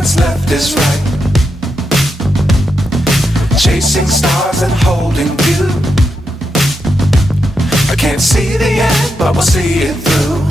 what's left is right. Chasing stars and holding you. I can't see the end, but we'll see it through.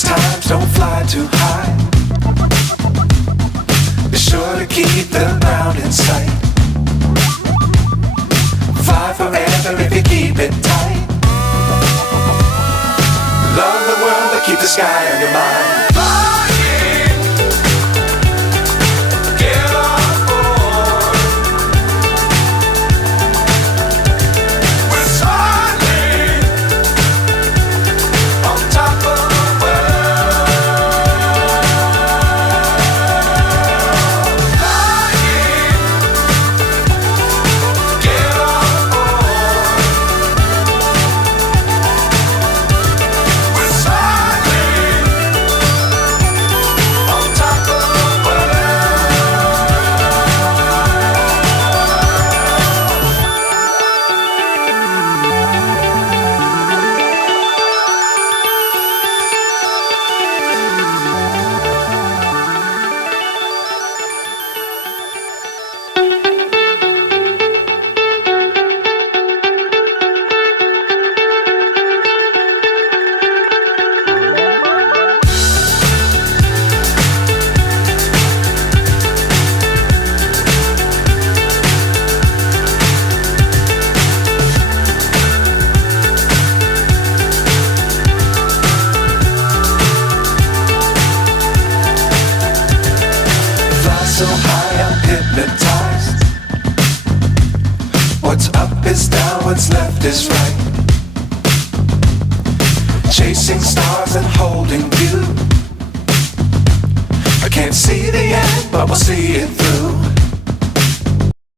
Times don't fly too high. Be sure to keep the ground in sight. Fly forever if you keep it tight. Love the world but keep the sky on your mind. So high I'm hypnotized. What's up is down, what's left is right. Chasing stars and holding you. I can't see the end, but we'll see it through.